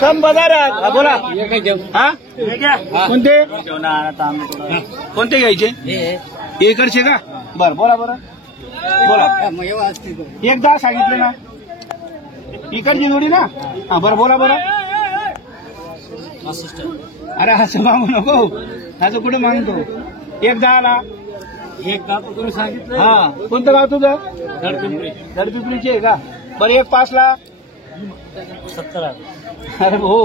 सम बाजारात बोला हा कोणते कोणते घ्यायचे इकडचे का बरं बोला बरं बोला एकदा सांगितलं ना इकडची जोडी ना हा बरं बोला बरं अरे असं मागू नको असं कुठे मागतो एकदा आला एक गाव तुम्ही सांगितलं हा कोणतं गाव तुझं गडपिंपरीचे आहे का बरं एक 5 लाख 70 लाख अरे हो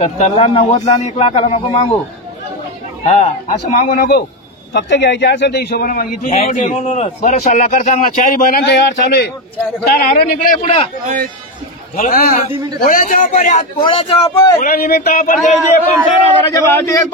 70 ला 90 ला आणि 1 लाखाला नको मागू हा असं मागू नको फक्त घ्यायचे असेल तर हिशोबाने मागितली बरं सल्लागार चांगला 4 बैलांचा व्यवहार चालू आहे काय हारो निघले पुढं पोळ्या निमित्त आपण द्यायचे 55,000 भावाचे 1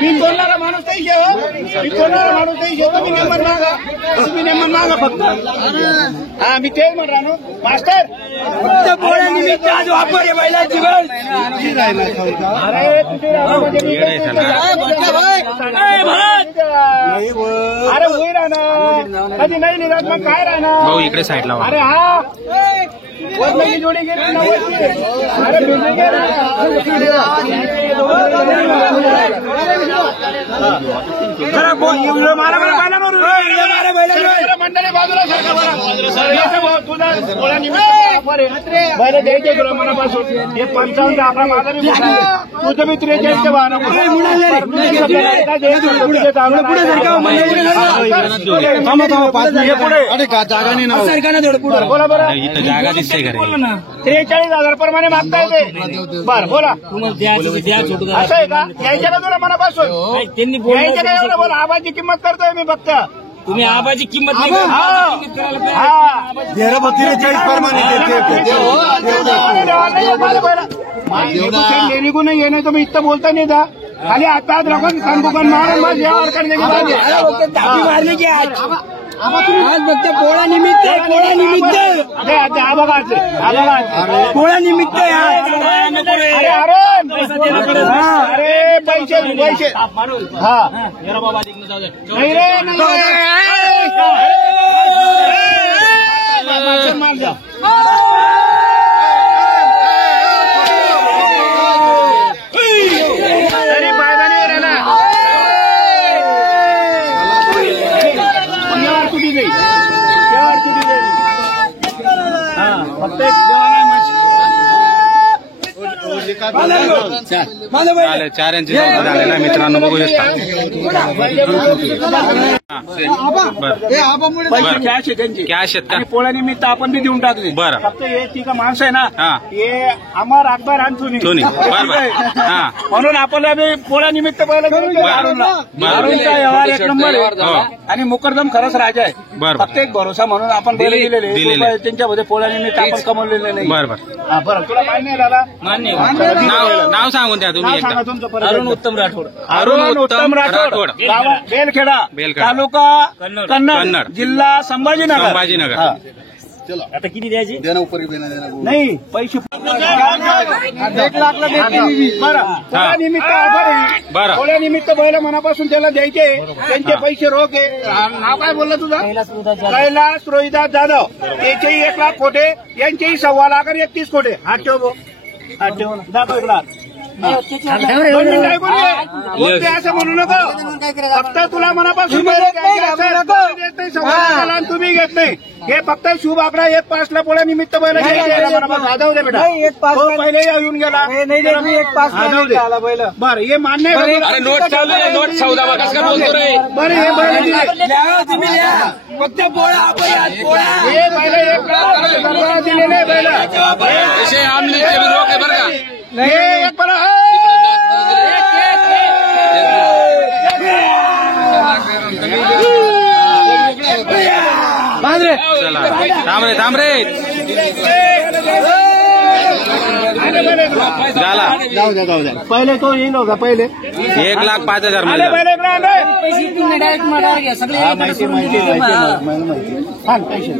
मी बोलणारा माणूस नाही मी बोलणारा माणूस नाही तुम्ही नेमन मागा तुम्ही नेमन मागा फक्त हा मी तेच म्हणणार ना मास्टर फक्त पोळ्यानिमित्त आज वापर आहे बैलाची अरे होई राहणार कधी नाही निघत मग काय राहणार इकडे साईडला अरे हा वरची जोडी गेली मंडळी बाजूला तुझा पोळ्या निमित्त द्यायचे तुला मनापासून हे 55 आपला माझा बी तुझं बी 43 वाहन बोला बरं इथं जागा दिसते घरी 43,000 प्रमाणे मागता येते बरं बोला असं आहे का यायच्या का तुला मनापासून यायच्या का एवढं बोला आबाची किंमत करतोय मी फक्त तुम्ही आबाची किंमत निघून ये नाही तुम्ही इथं बोलता नाही का खाली आता रखून दुकान मारून यावर करणे मारने की आज फक्त पोळा निमित्त पोळा निमित्त अरे पैसे पैसे हा नाही रे माल जा चालेल 4 इंची झाले ना मित्रांनो बघू शकता कॅश आहे त्यांची कॅश आहेत का पोळ्या निमित्त आपण बी देऊन टाकले बरं फक्त हे ती का माणसं आहे ना हा हे अमर अकबर आणि सोनी बरं हा म्हणून आपल्याला बी पोळ्या निमित्त पहिला अरुणचा व्यवहार 1 नंबर आहे आणि मुकरदम खरंच राजा आहे बरं फक्त एक भरोसा म्हणून आपण बैल दिलेले त्यांच्यामध्ये पोळ्या निमित्त आपण कमवलेले नाही बरं बरं तुला मान्य आहे दादा नाव सांगून द्या तुम्ही एकदा तुमचं अरुण उत्तम राठोड अरुण उत्तम राठोड बेलखेडा तालुका कन्नड जिल्हा संभाजीनगर आता किती द्यायची नाही पैसे 1 लाखला बरं पोळ्यानिमित्त ऑफर आहे बरं पोळ्यानिमित्त बैल मनापासून त्याला द्यायचे त्यांचे पैसे रोख आहे नाव काय बोललं तुझं कैलास रोहिदास जाधव त्याचेही 1 लाख खोटे यांचेही 1.25 लाख आणि 31 खोटे हात ठेव दाखव 1 लाख असं म्हणू नको फक्त तुला मनापासून तुम्ही घेत नाही हे फक्त शुभ आकडा 1.5 ला पोळ्या निमित्त बैल जाधव दे बेटा पहिले येऊन गेला बरं हे मान्य नोट चालू आहे नोट सौदा बरं हे बैल फक्त हे बैल 1 लाख दिलेले बैल एक बरं थांब रे जाऊ द्या पहिले तो येईल होता पहिले 1,05,000 आले मध्ये पहिले इकडे आले. पैसे तुम्ही डायरेक्ट मला सगळे माहिती सोडून दिले. सांग पैसे